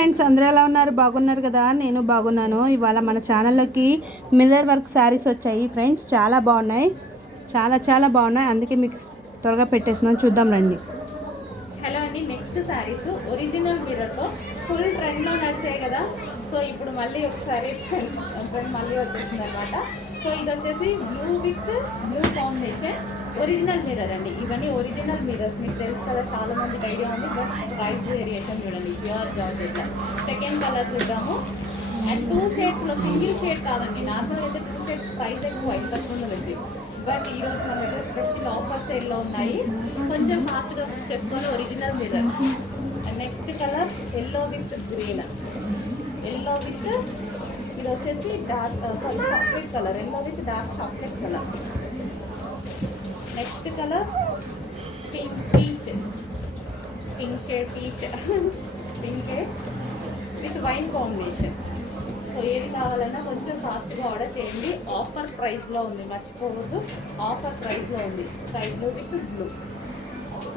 Friends, అందరూ ఎలా ఉన్నారు? బాగున్నారు కదా? నేను బాగున్నాను. ఇవాళ మన ఛానల్లోకి మిర్రర్ వర్క్ శారీస్ వచ్చాయి ఫ్రెండ్స్. చాలా బాగున్నాయి, చాలా బాగున్నాయి. అందుకే మీకు త్వరగా పెట్టేస్తున్నాను, చూద్దాం రండి. హలో అండి, నెక్స్ట్ శారీస్ ఒరిజినల్ మిర్రర్తో ఫుల్ ట్రెండ్లో నడిచాయి కదా. సో ఇప్పుడు మళ్ళీ ఒకసారి ట్రెండ్ మళ్ళీ వచ్చేసింది అనమాట. సో ఇది వచ్చేసి blue with blue combination original mirror అండి. ఇవన్నీ ఒరిజినల్ మిర్రర్స్, మీకు తెలుసు కదా, చాలా మందికి ఐడియా ఉంది. బట్ ప్రైస్ వేరియేషన్ చూడండి, ప్యూర్ జార్జెట్. సెకండ్ కలర్ చూద్దాము. అండ్ 2 షేడ్స్లో సింగిల్ షేడ్ కాదండి. నార్మల్ అయితే 2 షేడ్స్ ప్రైస్ ఎక్కువ 5% ఉంది. బట్ ఈరోజు మన దగ్గర స్పెషల్ ఆఫర్ సేల్లో ఉన్నాయి. కొంచెం ఫాస్ట్గా చేసుకొని original mirror. And next colour yellow with green, yellow with ఇది వచ్చేసి dark chocolate colour, yellow with dark chocolate colour. Next colour peach shade, pink with wine combination. So ఏది కావాలన్నా కొంచెం ఫాస్ట్గా ఆర్డర్ చేయండి. ఆఫర్ ప్రైస్లో ఉంది, మర్చిపోవద్దు. ఆఫర్ ప్రైస్లో ఉంది. Sky blue with blue.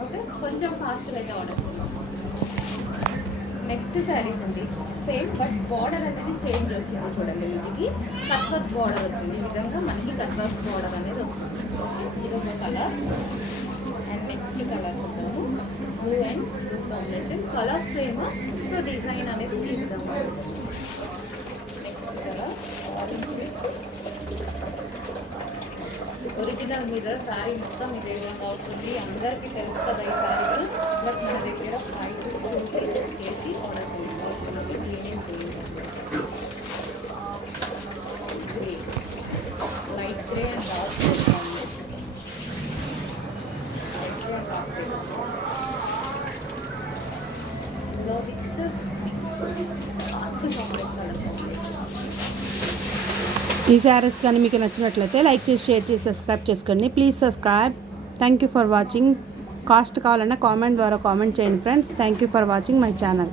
Okay, కొంచెం ఫాస్ట్గా అయితే ఆర్డర్ చేయండి. నెక్స్ట్ శారీస్ అండి, సేమ్ బట్ బార్డర్ అనేది చేంజ్ వచ్చింది. చూడండి, మనకి కట్ వర్క్ బార్డర్ వచ్చింది. ఈ విధంగా మనకి కట్ వర్క్ బార్డర్ అనేది వస్తుంది. ఓకే, ఇది ఒక కలర్. అండ్ నెక్స్ట్ కలర్ ఉంటాము blue and blue combination. Colour same, so design అనేది ఈ విధంగా. Next colour orange with original mirror. Sari మొత్తం ఇదే విధంగా అవుతుంది. అందరికీ తెలుసు కదా ఈ శారీస్. బట్ మన దగ్గర 5 కేజీ ఆర్డర్ చేయండి. Light grey and dark grey combination. Light grey and dark grey లో with fast combination colour combination. ఈ శారీస్ కానీ మీకు నచ్చినట్లయితే లైక్ చేసి, షేర్ చేసి, సబ్స్క్రైబ్ చేసుకోండి. Please subscribe. Thank you for watching. Cost కావాలన్నా కామెంట్ ద్వారా కామెంట్ చేయండి friends. Thank you for watching my channel.